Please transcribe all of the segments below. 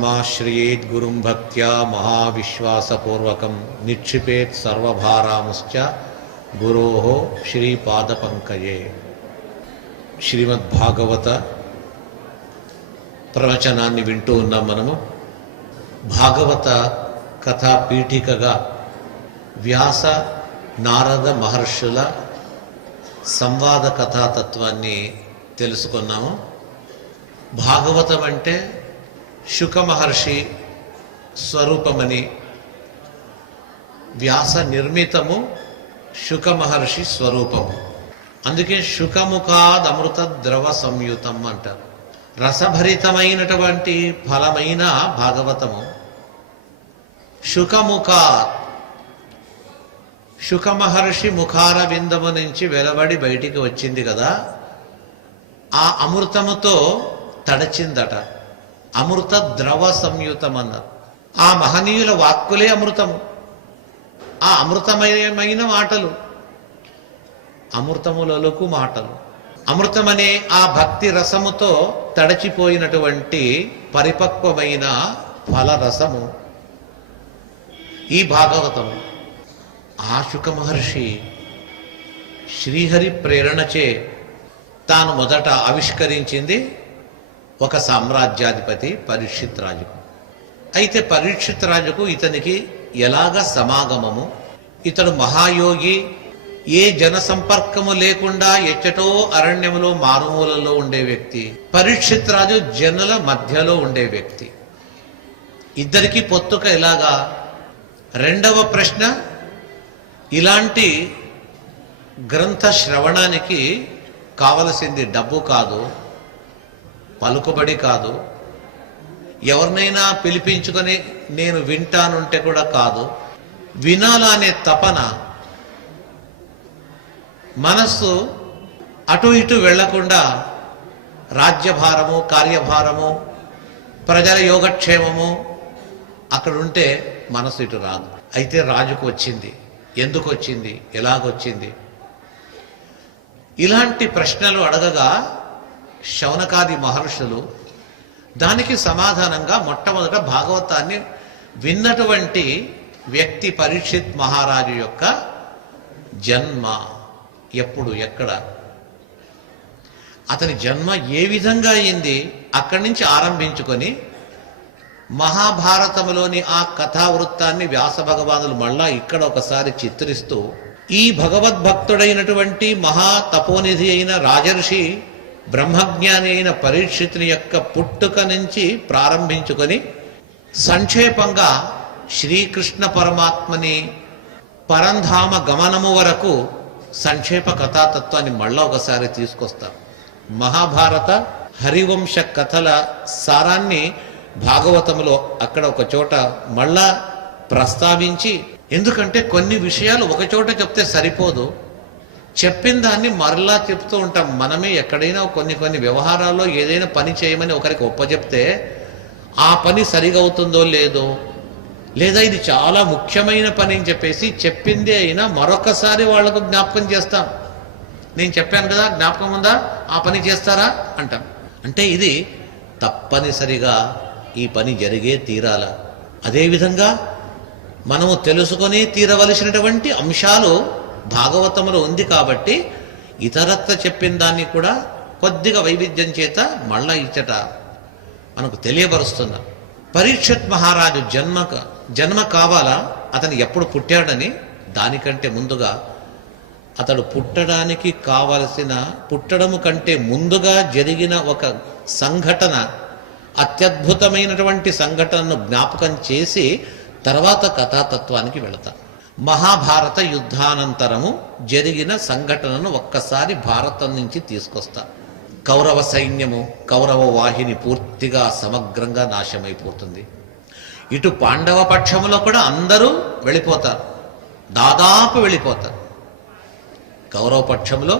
समाश्रयेत् गुरुं भक्त्या महाविश्वासपूर्वकं निक्षिपेत् सर्वभारांश्च गुरोः श्रीपादपङ्कजे। శ్రీమద్భాగవత ప్రవచనాన్ని వింటూ ఉన్నాం. మనము భాగవత కథా పీఠికగా వ్యాస నారద మహర్షుల సంవాద కథాతత్వాన్ని తెలుసుకున్నాము. భాగవతం అంటే శుక మహర్షి స్వరూపమని, వ్యాస నిర్మితము శుక మహర్షి స్వరూపము. అందుకే శుకముఖాద్ అమృత ద్రవ సంయుతం అంటారు. రసభరితమైనటువంటి ఫలమైన భాగవతము శుకముఖాత్, శుక మహర్షి ముఖార విందము నుంచి వెలువడి బయటికి వచ్చింది కదా, ఆ అమృతముతో తడచిందట. అమృత ద్రవ సంయుతం అన్నారు. ఆ మహనీయుల వాక్కులే అమృతము, ఆ అమృతమయమైన మాటలు, అమృతములకు మాటలు, అమృతమనే ఆ భక్తి రసముతో తడచిపోయినటువంటి పరిపక్వమైన ఫలరసము ఈ భాగవతము. ఆ శుక మహర్షి శ్రీహరి ప్రేరణచే తాను మొదట ఆవిష్కరించింది ఒక సామ్రాజ్యాధిపతి పరీక్షిత్ రాజుకు. అయితే పరీక్షిత్ రాజుకు ఇతనికి ఎలాగ సమాగమము, ఇతడు మహాయోగి, ఏ జన సంపర్కము లేకుండా ఎచ్చటో అరణ్యములో మారుమూలలో ఉండే వ్యక్తి. పరీక్షిత్ రాజు జనుల మధ్యలో ఉండే వ్యక్తి. ఇద్దరికి పొత్తుక ఎలాగా? రెండవ ప్రశ్న, ఇలాంటి గ్రంథ శ్రవణానికి కావలసింది డబ్బు కాదు, పలుకుబడి కాదు, ఎవరినైనా పిలిపించుకొని నేను వింటానుంటే కూడా కాదు. వినాలనే తపన, మనస్సు అటు ఇటు వెళ్లకుండా రాజ్యభారము, కార్యభారము, ప్రజల యోగక్షేమము అక్కడ ఉంటే మనసు ఇటు రాదు. అయితే రాజుకు వచ్చింది. ఎందుకు వచ్చింది? ఎలాగొచ్చింది? ఇలాంటి ప్రశ్నలు అడగగా శౌనకాది మహర్షులు దానికి సమాధానంగా మొట్టమొదట భాగవతాన్ని విన్నటువంటి వ్యక్తి పరీక్షిత్ మహారాజు యొక్క జన్మ ఎప్పుడు, ఎక్కడ, అతని జన్మ ఏ విధంగా అయింది, అక్కడి నుంచి ఆరంభించుకొని మహాభారతములోని ఆ కథావృత్తాన్ని వ్యాస భగవానులు మళ్ళా ఇక్కడ ఒకసారి చిత్రిస్తూ ఈ భగవద్భక్తుడైనటువంటి మహా తపోనిధి అయిన రాజర్షి బ్రహ్మజ్ఞాని అయిన పరీక్షితుని యొక్క పుట్టుక నుంచి ప్రారంభించుకొని సంక్షేపంగా శ్రీకృష్ణ పరమాత్మని పరంధామ గమనము వరకు సంక్షేప కథాతత్వాన్ని మళ్ళా ఒకసారి తీసుకొస్తారు. మహాభారత హరివంశ కథల సారాన్ని భాగవతములో అక్కడ ఒక చోట మళ్ళా ప్రస్తావించి, ఎందుకంటే కొన్ని విషయాలు ఒక చోట చెప్తే సరిపోదు, చెప్పిన దాన్ని మరలా చెప్తూ ఉంటాం. మనమే ఎక్కడైనా కొన్ని వ్యవహారాల్లో ఏదైనా పని చేయమని ఒకరికి ఒప్పచెప్తే ఆ పని సరిగా అవుతుందో లేదో, లేదా ఇది చాలా ముఖ్యమైన పని అని చెప్పేసి చెప్పిందే అయినా మరొకసారి వాళ్లకు జ్ఞాపకం చేస్తాం. నేను చెప్పాను కదా, జ్ఞాపకం ఉందా, ఆ పని చేస్తారా అంటాం. అంటే ఇది తప్పనిసరిగా ఈ పని జరిగే తీరాల. అదేవిధంగా మనము తెలుసుకొని తీరవలసినటువంటి అంశాలు భాగవతంలో ఉంది కాబట్టి ఇతరత్ర చెప్పిన దాన్ని కూడా కొద్దిగా వైవిధ్యం చేత మళ్ళా ఇచ్చట మనకు తెలియపరుస్తున్నాం. పరీక్షిత్ మహారాజు జన్మ కావాలా, అతను ఎప్పుడు పుట్టాడని, దానికంటే ముందుగా అతడు పుట్టడానికి కావలసిన, పుట్టడము కంటే ముందుగా జరిగిన ఒక సంఘటన, అత్యద్భుతమైనటువంటి సంఘటనను జ్ఞాపకం చేసి తర్వాత కథాతత్వానికి వెళతాం. మహాభారత యుద్ధానంతరము జరిగిన సంఘటనను ఒక్కసారి భారతం నుంచి తీసుకొస్తా. కౌరవ సైన్యము, కౌరవ వాహిని పూర్తిగా సమగ్రంగా నాశమైపోతుంది. ఇటు పాండవ పక్షములో కూడా అందరూ వెళ్ళిపోతారు, దాదాపు వెళ్ళిపోతారు. కౌరవ పక్షంలో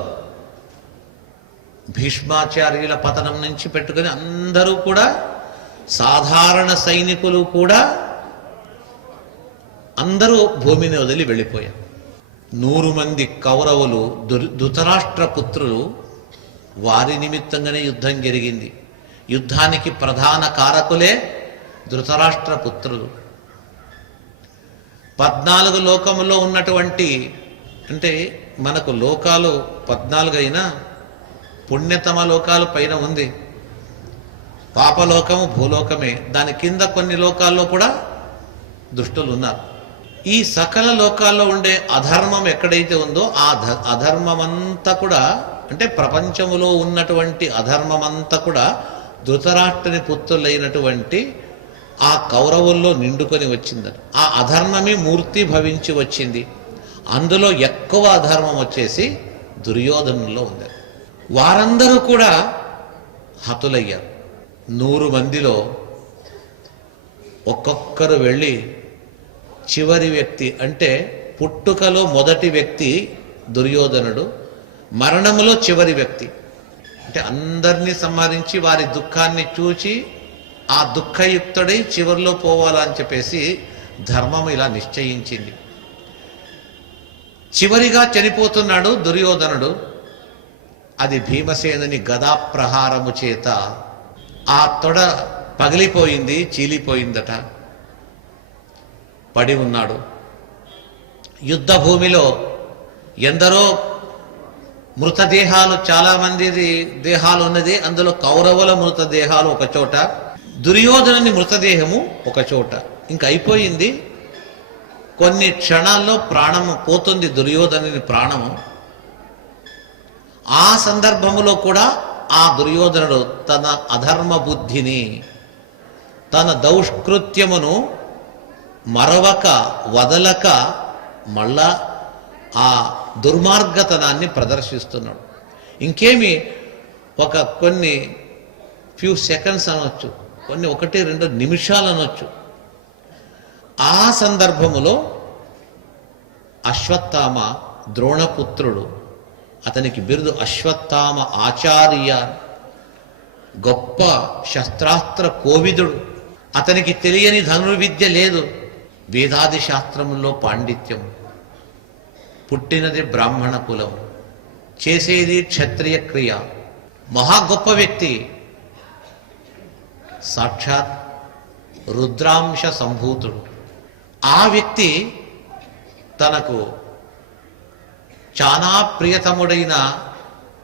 భీష్మాచార్యుల పతనం నుంచి పెట్టుకుని అందరూ కూడా, సాధారణ సైనికులు కూడా అందరూ భూమిని వదిలి వెళ్ళిపోయారు. 100 మంది కౌరవులు, ధృతరాష్ట్ర పుత్రులు, వారి నిమిత్తంగానే యుద్ధం జరిగింది. యుద్ధానికి ప్రధాన కారకులే ధృతరాష్ట్ర పుత్రులు. 14 లోకములో ఉన్నటువంటి, అంటే మనకు లోకాలు 14 అయినా పుణ్యతమ లోకాలు పైన ఉంది. పాపలోకము భూలోకమే, దాని కింద కొన్ని లోకాల్లో కూడా దుష్టులు ఉన్నారు. ఈ సకల లోకాల్లో ఉండే అధర్మం ఎక్కడైతే ఉందో ఆ అధర్మమంతా కూడా, అంటే ప్రపంచములో ఉన్నటువంటి అధర్మమంతా కూడా ధృతరాష్ట్రుని పుత్రులైనటువంటి ఆ కౌరవుల్లో నిండుకొని వచ్చిందట. ఆ అధర్మమే మూర్తి భవించి వచ్చింది. అందులో ఎక్కువ అధర్మం వచ్చేసి దుర్యోధనుల్లో ఉంది. వారందరూ కూడా హతులయ్యారు. 100 మందిలో ఒక్కొక్కరు వెళ్ళి చివరి వ్యక్తి, అంటే పుట్టుకలో మొదటి వ్యక్తి దుర్యోధనుడు, మరణములో చివరి వ్యక్తి, అంటే అందరినీ సంహరించి వారి దుఃఖాన్ని చూచి ఆ దుఃఖయుక్తుడై చివరిలో పోవాలని చెప్పేసి ధర్మం ఇలా నిశ్చయించింది. చివరిగా చనిపోతున్నాడు దుర్యోధనుడు. అది భీమసేనుని గదా ప్రహారము చేత ఆ తొడ పగిలిపోయింది, చీలిపోయిందట. పడి ఉన్నాడు. యుద్ధ భూమిలో ఎందరో మృతదేహాలు, చాలామంది దేహాలు ఉన్నది. అందులో కౌరవుల మృతదేహాలు ఒక చోట, దుర్యోధనుని మృతదేహము ఒక చోట. ఇంక అయిపోయింది. కొన్ని క్షణాల్లో ప్రాణము పోతుంది, దుర్యోధనుని ప్రాణము. ఆ సందర్భములో కూడా ఆ దుర్యోధనుడు తన అధర్మ బుద్ధిని, తన దౌష్కృత్యమును మరవక వదలక మళ్ళా ఆ దుర్మార్గతనాన్ని ప్రదర్శిస్తున్నాడు. ఇంకేమి కొన్ని ఫ్యూ సెకండ్స్ అనొచ్చు, కొన్ని 1-2 నిమిషాలు అనొచ్చు. ఆ సందర్భములో అశ్వత్థామ ద్రోణపుత్రుడు, అతనికి బిరుదు అశ్వత్థామ ఆచార్య, గొప్ప శస్త్రాస్త్ర కోవిదుడు. అతనికి తెలియని ధనుర్విద్య లేదు, వేదాది శాస్త్రముల్లో పాండిత్యం, పుట్టినది బ్రాహ్మణ కులం, చేసేది క్షత్రియ క్రియ, మహా గొప్ప వ్యక్తి, సాక్షాత్ రుద్రాంశ సంభూతుడు. ఆ వ్యక్తి తనకు చాలా ప్రియతముడైన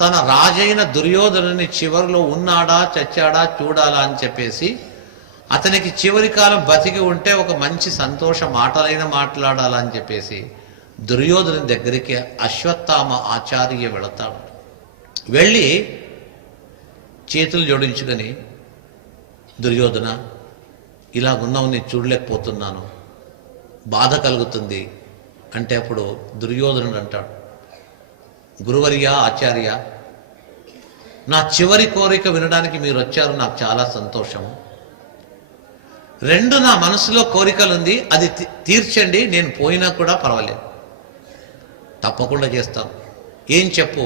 తన రాజైన దుర్యోధనుని చివరిలో ఉన్నాడా చచ్చాడా చూడాలా అని చెప్పేసి, అతనికి చివరి కాలం బతికి ఉంటే ఒక మంచి సంతోష మాటలైన మాట్లాడాలని చెప్పేసి దుర్యోధనుని దగ్గరికి అశ్వత్థామ ఆచార్య వెళతాడు. వెళ్ళి చేతులు జోడించుకొని, దుర్యోధన, ఇలా ఉన్నావు, నేను చూడలేకపోతున్నాను, బాధ కలుగుతుంది అంటే అప్పుడు దుర్యోధనుడు అంటాడు, గురువర్య, ఆచార్య, నా చివరి కోరిక వినడానికి మీరు వచ్చారు, నాకు చాలా సంతోషం. 2 నా మనసులో కోరికలుంది, అది తీర్చండి, నేను పోయినా కూడా పర్వాలేదు, తప్పకుండా చేస్తాను, ఏం చెప్పు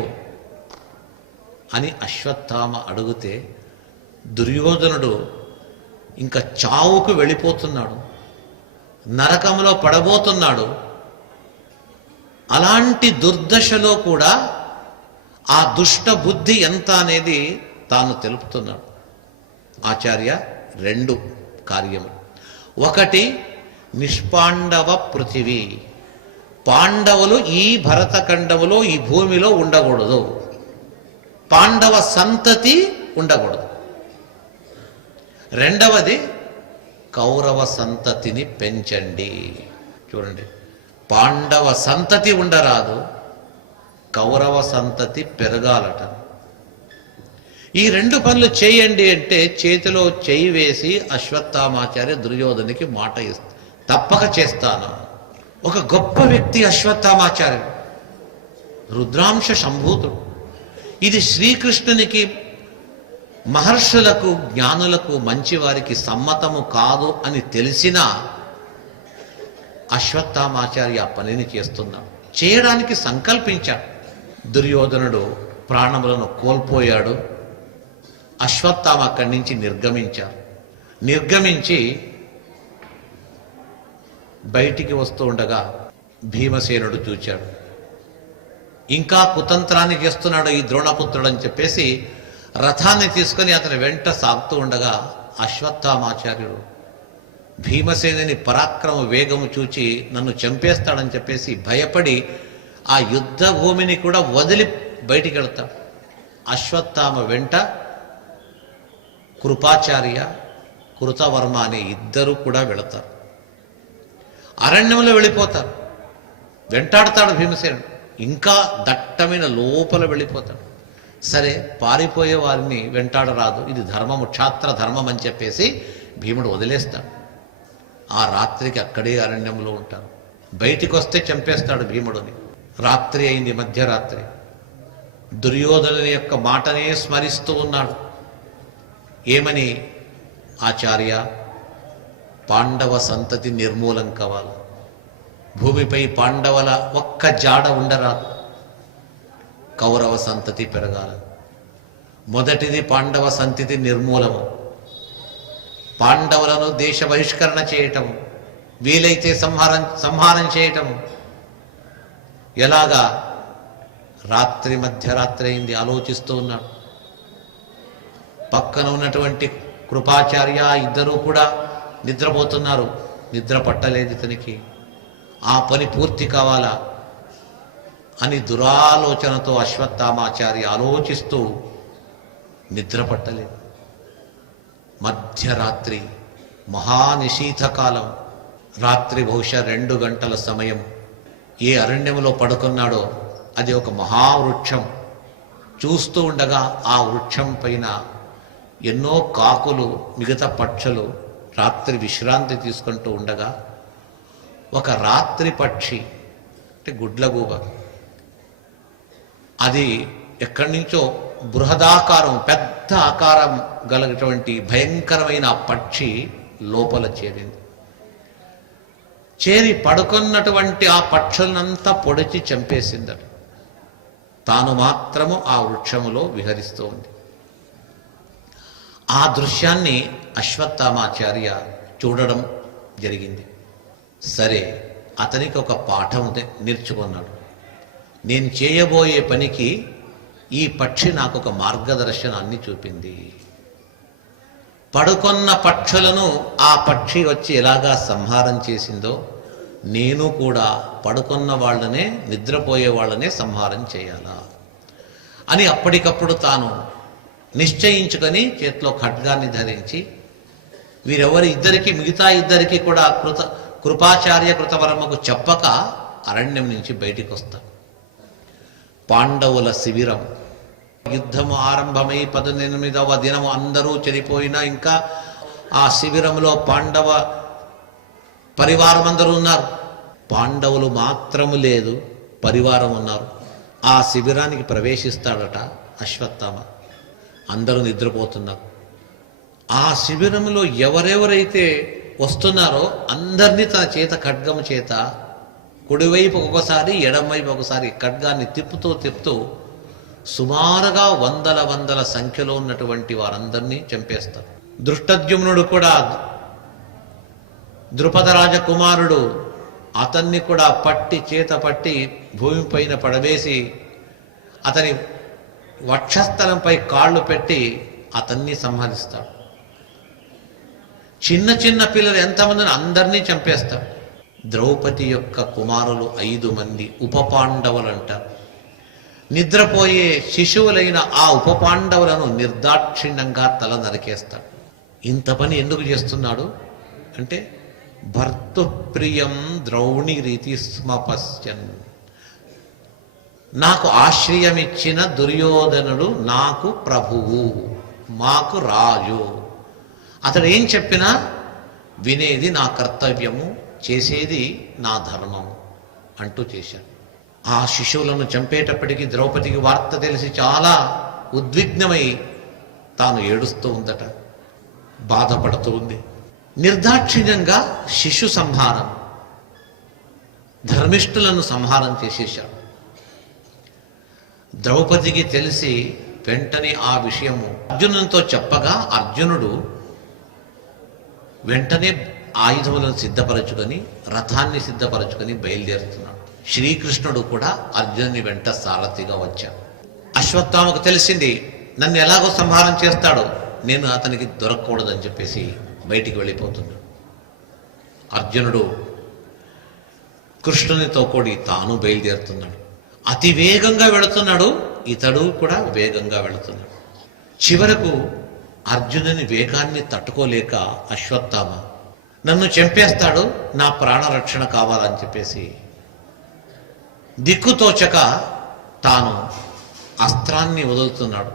అని అశ్వత్థామ అడిగితే, దుర్యోధనుడు ఇంకా చావుకు వెళ్ళిపోతున్నాడు, నరకంలో పడబోతున్నాడు. అలాంటి దుర్దశలో కూడా ఆ దుష్ట బుద్ధి ఎంత అనేది తాను తెలుపుతున్నాడు. ఆచార్య, 2 కార్యములు. 1, నిష్పాండవ పృథివీ, పాండవులు ఈ భరతఖండములో, ఈ భూమిలో ఉండకూడదు, పాండవ సంతతి ఉండకూడదు. 2వది, కౌరవ సంతతిని పెంచండి. చూడండి, పాండవ సంతతి ఉండరాదు, కౌరవ సంతతి పెరగాలట. ఈ 2 పనులు చేయండి అంటే చేతిలో చేయి వేసి అశ్వత్థామాచార్య దుర్యోధనికి మాట ఇస్తా, తప్పక చేస్తాను. ఒక గొప్ప వ్యక్తి అశ్వత్థామాచార్యుడు, రుద్రాంశ సంభూతుడు. ఇది శ్రీకృష్ణునికి, మహర్షులకు, జ్ఞానులకు, మంచివారికి సమ్మతము కాదు అని తెలిసినా అశ్వత్థామాచార్య ఆ పనిని చేస్తున్నాడు, చేయడానికి సంకల్పించాడు. దుర్యోధనుడు ప్రాణములను కోల్పోయాడు. అశ్వత్థామ అక్కడి నుంచి నిర్గమించి బయటికి వస్తూ ఉండగా భీమసేనుడు చూచాడు. ఇంకా కుతంత్రాన్ని చేస్తున్నాడు ఈ ద్రోణపుత్రుడు అని చెప్పేసి రథాన్ని తీసుకొని అతని వెంట సాగుతూ ఉండగా అశ్వత్థామాచార్యుడు భీమసేనుని పరాక్రమ వేగము చూచి నన్ను చంపేస్తాడని చెప్పేసి భయపడి ఆ యుద్ధ భూమిని కూడా వదిలి బయటికి వెళ్తాడు. అశ్వత్థామ వెంట కృపాచార్య, కృతవర్మ అనే ఇద్దరు కూడా వెళతారు. అరణ్యంలో వెళ్ళిపోతారు. వెంటాడతాడు భీమసేనుడు. ఇంకా దట్టమైన లోపల వెళ్ళిపోతాడు. సరే, పారిపోయే వారిని వెంటాడరాదు, ఇది ధర్మము, క్షాత్ర ధర్మం అని చెప్పేసి భీముడు వదిలేస్తాడు. ఆ రాత్రికి అక్కడే అరణ్యంలో ఉంటారు. బయటికి వస్తే చంపేస్తాడు భీముడిని. రాత్రి అయింది, మధ్యరాత్రి. దుర్యోధనుని యొక్క మాటనే స్మరిస్తూ ఉన్నాడు. ఏమని? ఆచార్య, పాండవ సంతతి నిర్మూలం కావాలి, భూమిపై పాండవుల ఒక్క జాడ ఉండరాదు, కౌరవ సంతతి పెరగాలి. మొదటిది పాండవ సంతతి నిర్మూలము, పాండవులను దేశ బహిష్కరణ చేయటం, వీలైతే సంహారం చేయటం. ఎలాగా? రాత్రి మధ్యరాత్రి అయింది, ఆలోచిస్తూ ఉన్నాడు. పక్కన ఉన్నటువంటి కృపాచార్య ఇద్దరూ కూడా నిద్రపోతున్నారు. నిద్ర పట్టలేదు ఇతనికి. ఆ పని పూర్తి కావాలా అని దురాలోచనతో అశ్వత్థామాచార్య ఆలోచిస్తూ నిద్ర పట్టలేదు. మధ్యరాత్రి, మహానిశీతకాలం, రాత్రి బహుశా 2 గంటల సమయం. ఏ అరణ్యంలో పడుకున్నాడో అది ఒక మహావృక్షం. చూస్తూ ఉండగా ఆ వృక్షం పైన ఎన్నో కాకులు, మిగతా పక్షులు రాత్రి విశ్రాంతి తీసుకుంటూ ఉండగా ఒక రాత్రి పక్షి, అంటే గుడ్లగూబ, అది ఎక్కడి నుంచో బృహదాకారం, పెద్ద ఆకారం గలటువంటి భయంకరమైన ఆ పక్షి లోపల చేరింది. చేరి పడుకున్నటువంటి ఆ పక్షులనంతా పొడిచి చంపేసిందట. తాను మాత్రము ఆ వృక్షములో విహరిస్తూ ఉంది. ఆ దృశ్యాన్ని అశ్వత్థామాచార్య చూడడం జరిగింది. సరే, అతనికి ఒక పాఠం నేర్చుకున్నాడు. నేను చేయబోయే పనికి ఈ పక్షి నాకు ఒక మార్గదర్శనాన్ని చూపింది. పడుకొన్న పక్షులను ఆ పక్షి వచ్చి ఎలాగా సంహారం చేసిందో, నేను కూడా పడుకున్న వాళ్ళనే, నిద్రపోయే వాళ్ళనే సంహారం చేయాలా అని అప్పటికప్పుడు తాను నిశ్చయించుకొని చేతిలో ఖడ్గాన్ని ధరించి ఇద్దరికి, మిగతా ఇద్దరికి కూడా కృపాచార్య, కృతవర్మకు చెప్పక అరణ్యం నుంచి బయటికి వస్తాడు. పాండవుల శిబిరం. యుద్ధము ఆరంభమై 18వ దినము అందరూ చనిపోయినా ఇంకా ఆ శిబిరంలో పాండవ పరివారం అందరూ ఉన్నారు. పాండవులు మాత్రము లేదు, పరివారం ఉన్నారు. ఆ శిబిరానికి ప్రవేశిస్తాడట అశ్వత్థామ. అందరూ నిద్రపోతున్నారు. ఆ శిబిరంలో ఎవరెవరైతే వస్తున్నారో అందరినీ తన చేత ఖడ్గము చేత కుడివైపు ఒకసారి, ఎడమవైపు ఒకసారి ఖడ్గాన్ని తిప్పుతూ సుమారుగా వందల సంఖ్యలో ఉన్నటువంటి వారందరినీ చంపేస్తారు. దృష్టద్యుమ్నుడు కూడా, ద్రుపద రాజకుమారుడు, అతన్ని కూడా చేత పట్టి భూమిపైన పడవేసి అతని వక్షస్థలంపై కాళ్ళు పెట్టి అతన్ని సంహరిస్తాడు. చిన్న పిల్లలు ఎంతమందిని అందరినీ చంపేస్తాడు. ద్రౌపది యొక్క కుమారులు 5 మంది ఉపపాండవులు అంటారు. నిద్రపోయే శిశువులైన ఆ ఉపపాండవులను నిర్దాక్షిణ్యంగా తల నరికేస్తాడు. ఇంత పని ఎందుకు చేస్తున్నాడు అంటే, భర్తృప్రియం ద్రౌణి రీతి స్మపశ్చన్, నాకు ఆశ్రయమిచ్చిన దుర్యోధనుడు నాకు ప్రభువు, మాకు రాజు. అతడు ఏం చెప్పినా వినేది నా కర్తవ్యము, చేసేది నా ధర్మము అంటూ చేశాడు. ఆ శిశువులను చంపేటప్పటికీ ద్రౌపదికి వార్త తెలిసి చాలా ఉద్విగ్నమై తాను ఏడుస్తూ ఉందట, బాధపడుతూ ఉంది. నిర్దాక్షిణ్యంగా శిశు సంహారం, ధర్మిష్ఠులను సంహారం చేసేశాడు. ద్రౌపదికి తెలిసి వెంటనే ఆ విషయము అర్జునునితో చెప్పగా అర్జునుడు వెంటనే ఆయుధములను సిద్ధపరచుకొని, రథాన్ని సిద్ధపరచుకొని బయలుదేరుతున్నాడు. శ్రీకృష్ణుడు కూడా అర్జునుని వెంట సారథిగా వచ్చాడు. అశ్వత్థామకు తెలిసింది నన్ను ఎలాగో సంహారం చేస్తాడో, నేను అతనికి దొరకకూడదని చెప్పేసి బయటికి వెళ్ళిపోతున్నాడు. అర్జునుడు కృష్ణునితో కూడి తాను బయలుదేరుతున్నాడు. అతి వేగంగా వెళుతున్నాడు, ఇతడు కూడా వేగంగా వెళుతున్నాడు. చివరకు అర్జునుని వేగాన్ని తట్టుకోలేక అశ్వత్థామ నన్ను చంపేస్తాడు, నా ప్రాణరక్షణ కావాలని చెప్పేసి దిక్కుతోచక తాను అస్త్రాన్ని వదులుతున్నాడు.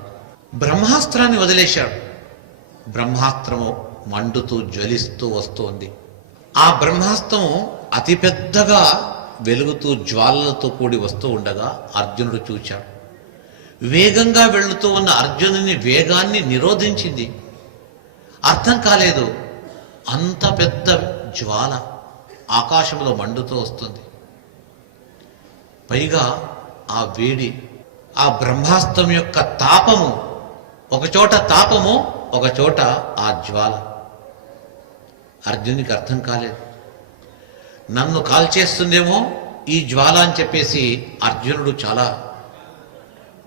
బ్రహ్మాస్త్రాన్ని వదిలేశాడు. బ్రహ్మాస్త్రము మండుతూ జ్వలిస్తూ వస్తోంది. ఆ బ్రహ్మాస్త్రం అతిపెద్దగా వెలుగుతూ జ్వాలలతో కూడి వస్తూ ఉండగా అర్జునుడు చూచాడు. వేగంగా వెళుతూ ఉన్న అర్జునుని వేగాన్ని నిరోధించింది. అర్థం కాలేదు, అంత పెద్ద జ్వాల ఆకాశంలో మండుతూ వస్తుంది. పైగా ఆ వేడి, ఆ బ్రహ్మాస్త్రం యొక్క తాపము, ఒకచోట తాపము, ఒకచోట ఆ జ్వాల. అర్జునికి అర్థం కాలేదు. నన్ను కాల్చేస్తుందేమో ఈ జ్వాల అని చెప్పేసి అర్జునుడు చాలా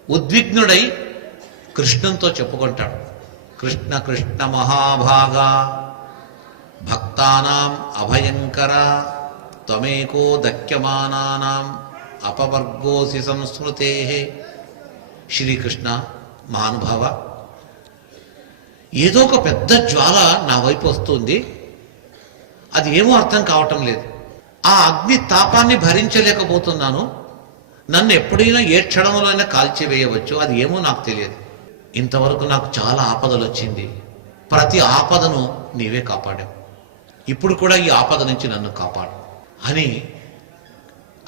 ఉద్విగ్నుడై కృష్ణునితో చెప్పుకుంటాడు. కృష్ణ కృష్ణ మహాభాగా భక్తానాం అభయంకర త్వమేకో దక్యమానానాం అపవర్గోసి సంస్మృతే. శ్రీకృష్ణ మహానుభావ, ఏదో ఒక పెద్ద జ్వాల నా వైపు వస్తుంది, అది ఏమో అర్థం కావటం లేదు. ఆ అగ్ని తాపాన్ని భరించలేకపోతున్నాను. నన్ను ఎప్పుడైనా ఏ క్షణంలోనైనా కాల్చివేయవచ్చు, అది ఏమో నాకు తెలియదు. ఇంతవరకు నాకు చాలా ఆపదలు వచ్చింది, ప్రతి ఆపదను నీవే కాపాడావు, ఇప్పుడు కూడా ఈ ఆపద నుంచి నన్ను కాపాడు అని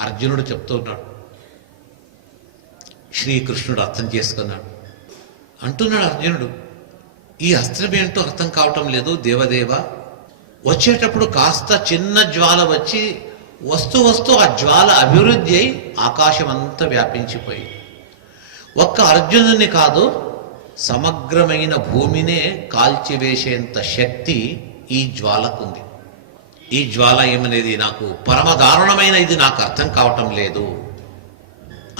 అర్జునుడు చెప్తూ ఉన్నాడు. శ్రీకృష్ణుడు అర్థం చేసుకున్నాడు. అంటున్నాడు అర్జునుడు, ఈ అస్త్రం ఏంటో అర్థం కావటం లేదు దేవదేవ. వచ్చేటప్పుడు కాస్త చిన్న జ్వాల వచ్చి వస్తూ వస్తూ ఆ జ్వాల అభివృద్ధి అయి ఆకాశం అంతా వ్యాపించిపోయి ఒక్క అర్జునుని కాదు, సమగ్రమైన భూమినే కాల్చివేసేంత శక్తి ఈ జ్వాలకుంది. ఈ జ్వాల ఏమనేది నాకు పరమదారుణమైన, ఇది నాకు అర్థం కావటం లేదు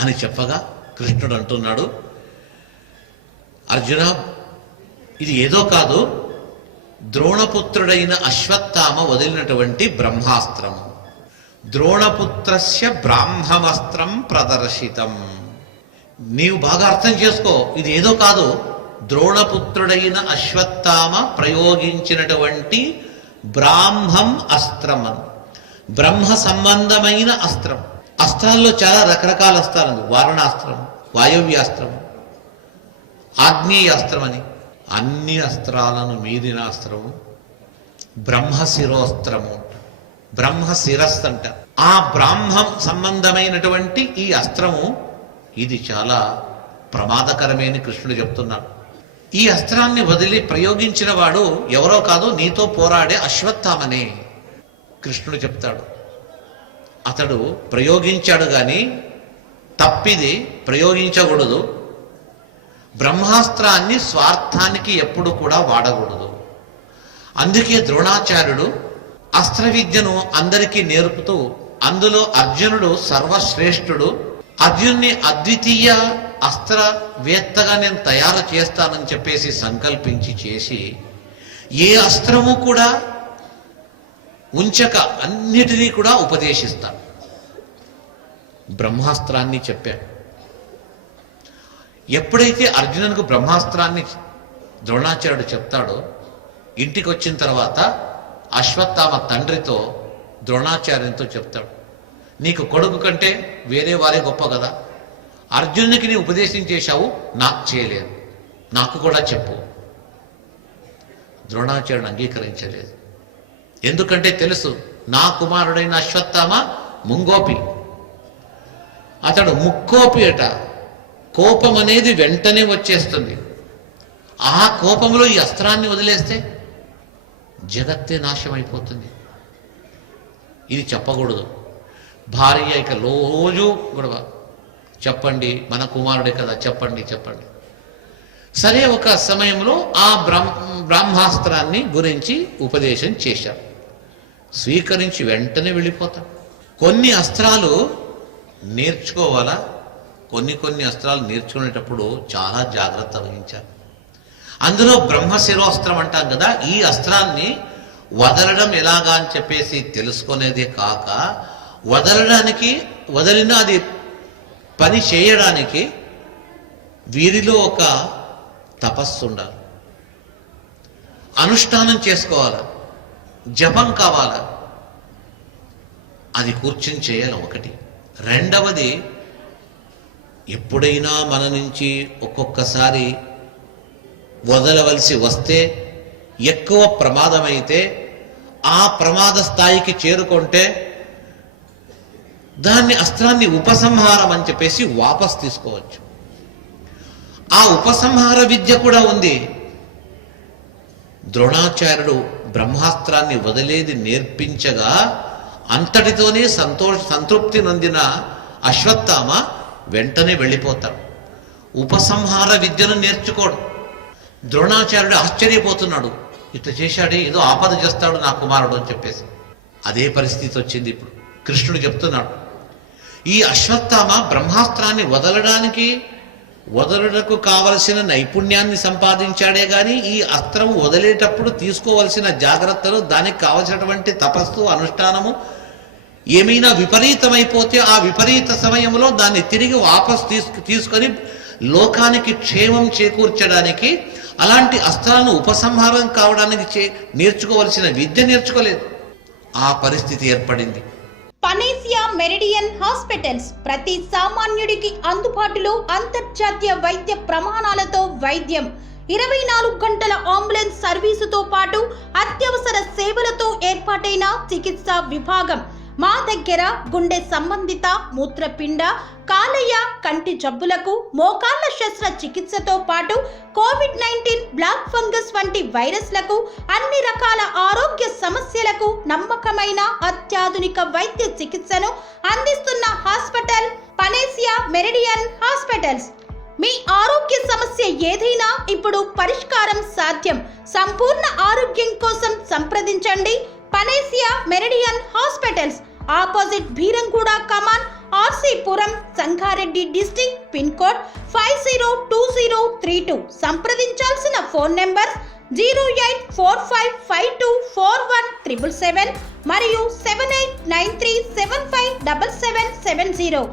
అని చెప్పగా కృష్ణుడు అంటున్నాడు, అర్జున, ఇది ఏదో కాదు, ద్రోణపుత్రుడైన అశ్వత్థామ వదిలినటువంటి బ్రహ్మాస్త్రము. ద్రోణపుత్రస్య బ్రాహ్మమస్త్రం ప్రదర్శితం. నీవు బాగా అర్థం చేసుకో, ఇది ఏదో కాదు, ద్రోణపుత్రుడైన అశ్వత్థామ ప్రయోగించినటువంటి బ్రాహ్మం అస్త్రం. బ్రహ్మ సంబంధమైన అస్త్రం. అస్త్రాల్లో చాలా రకరకాల అస్త్రాలు, వారణాస్త్రం, వాయవ్యాస్త్రం, ఆగ్నేయాస్త్రం అని. అన్ని అస్త్రాలను మీరిన అస్త్రము బ్రహ్మశిరోస్త్రము. బ్రహ్మశిరస్సు అంట. ఆ బ్రాహ్మం సంబంధమైనటువంటి ఈ అస్త్రము ఇది చాలా ప్రమాదకరమైన కృష్ణుడు చెప్తున్నాడు. ఈ అస్త్రాన్ని వదిలి ప్రయోగించిన వాడు ఎవరో కాదు, నీతో పోరాడే అశ్వత్థామనే కృష్ణుడు చెప్తాడు. అతడు ప్రయోగించాడు కానీ తప్పిది, ప్రయోగించకూడదు. బ్రహ్మాస్త్రాన్ని స్వార్థానికి ఎప్పుడు కూడా వాడకూడదు. అందుకే ద్రోణాచార్యుడు అస్త్ర విద్యను అందరికీ నేర్పుతూ, అందులో అర్జునుడు సర్వశ్రేష్ఠుడు, అర్జున్ని అద్వితీయ అస్త్రవేత్తగా నేను తయారు చేస్తానని చెప్పేసి సంకల్పించి చేసి, ఏ అస్త్రము కూడా ఉంచక అన్నిటినీ కూడా ఉపదేశిస్తాడు. బ్రహ్మాస్త్రాన్ని చెప్పాడు. ఎప్పుడైతే అర్జునునికి బ్రహ్మాస్త్రాన్ని ద్రోణాచార్యుడు చెప్తాడో, ఇంటికి వచ్చిన తర్వాత అశ్వత్థామ తండ్రితో ద్రోణాచార్యునితో చెప్తాడు, నీకు కొడుకు కంటే వేరే వారే గొప్ప కదా, అర్జునునికి నీ ఉపదేశం చేశావు, నాకు చేయలేదు, నాకు కూడా చెప్పు. ద్రోణాచార్యుడు అంగీకరించలేదు. ఎందుకంటే తెలుసు, నా కుమారుడైన అశ్వత్థామ ముంగోపి, అతడు ముక్కోపి అట. కోపం అనేది వెంటనే వచ్చేస్తుంది. ఆ కోపంలో ఈ అస్త్రాన్ని వదిలేస్తే జగత్తే నాశనం అయిపోతుంది. ఇది చెప్పకూడదు. భార్య ఇక రోజు గొడవ, చెప్పండి మన కుమారుడే కదా, చెప్పండి చెప్పండి. సరే, ఒక సమయంలో ఆ బ్రహ్మాస్త్రాన్ని గురించి ఉపదేశం చేశారు. స్వీకరించి వెంటనే వెళ్ళిపోతాం. కొన్ని అస్త్రాలు నేర్చుకోవాలా, కొన్ని అస్త్రాలు నేర్చుకునేటప్పుడు చాలా జాగ్రత్త వహించాలి. అందులో బ్రహ్మశిరోస్త్రం అంటాం కదా, ఈ అస్త్రాన్ని వదలడం ఎలాగా అని చెప్పేసి తెలుసుకునేదే కాక వదిలిన అది పని చేయడానికి వీరిలో ఒక తపస్సు ఉండాలి, అనుష్ఠానం చేసుకోవాలి, జపం కావాలి, అది కూర్చుని చేయాలి ఒకటి. రెండవది, ఎప్పుడైనా మన నుంచి ఒక్కొక్కసారి వదలవలసి వస్తే, ఎక్కువ ప్రమాదమైతే, ఆ ప్రమాద స్థాయికి చేరుకుంటే దాన్ని అస్త్రాన్ని ఉపసంహారం అని చెప్పేసి వాపస్ తీసుకోవచ్చు. ఆ ఉపసంహార విద్య కూడా ఉంది. ద్రోణాచార్యుడు బ్రహ్మాస్త్రాన్ని వదిలేది నేర్పించగా అంతటితోనే సంతృప్తి నొందిన అశ్వత్థామ వెంటనే వెళ్ళిపోతాడు. ఉపసంహార విద్యను నేర్చుకోడు. ద్రోణాచార్యుడు ఆశ్చర్యపోతున్నాడు, ఇట్లా చేశాడే, ఏదో ఆపద చేస్తాడు నా కుమారుడు అని చెప్పేసి. అదే పరిస్థితి వచ్చింది ఇప్పుడు. కృష్ణుడు చెప్తున్నాడు, ఈ అశ్వత్థామ బ్రహ్మాస్త్రాన్ని వదలడకు కావలసిన నైపుణ్యాన్ని సంపాదించాడే గాని ఈ అస్త్రం వదిలేటప్పుడు తీసుకోవలసిన జాగ్రత్తలు, దానికి కావలసినటువంటి తపస్సు, అనుష్ఠానము ఏమైనా విపరీతమైపోతే ఆ విపరీత సమయంలో దాన్ని తిరిగి వాపస్ తీసుకొని లోకానికి క్షేమం చేకూర్చడానికి అలాంటి అస్త్రాలను ఉపసంహారం కావడానికి నేర్చుకోవలసిన విద్య నేర్చుకోలేదు. ఆ పరిస్థితి ఏర్పడింది. పనేసియా మెరిడియన్ హాస్పిటల్స్ ప్రతి సామాన్యుడికి అందుబాటులో అంతర్జాతీయ వైద్య ప్రమాణాలతో వైద్యం, 24 గంటల అంబులెన్స్ సర్వీసుతో పాటు అత్యవసర సేవలతో ఏర్పాటైన చికిత్సా విభాగం. మా దగ్గర గుండె సంబంధిత, మూత్రపిండ, కాలేయ, కంటి జబ్బులకు, మోకాళ్ల శస్త్ర చికిత్సతో పాటు కోవిడ్-19, బ్లాక్ ఫంగస్ వంటి వైరస్లకు, అన్ని రకాల ఆరోగ్య సమస్యలకు నమ్మకమైన అత్యాధునిక వైద్య చికిత్సను అందిస్తున్న హాస్పిటల్ పనేసియా మెరిడియన్ హాస్పిటల్స్. మీ ఆరోగ్య సమస్య ఏదైనా ఇప్పుడు పరిష్కారం సాధ్యం. సంపూర్ణ ఆరోగ్యం కోసం సంప్రదించండి Panacea Meridian Hospitals, opposite Bheeramguda కమాన్, RC Puram, Sangareddy district, pin code 502032. సంప్రదించాల్సిన ఫోన్ నెంబర్ 0845524177 మరియు 7893757770.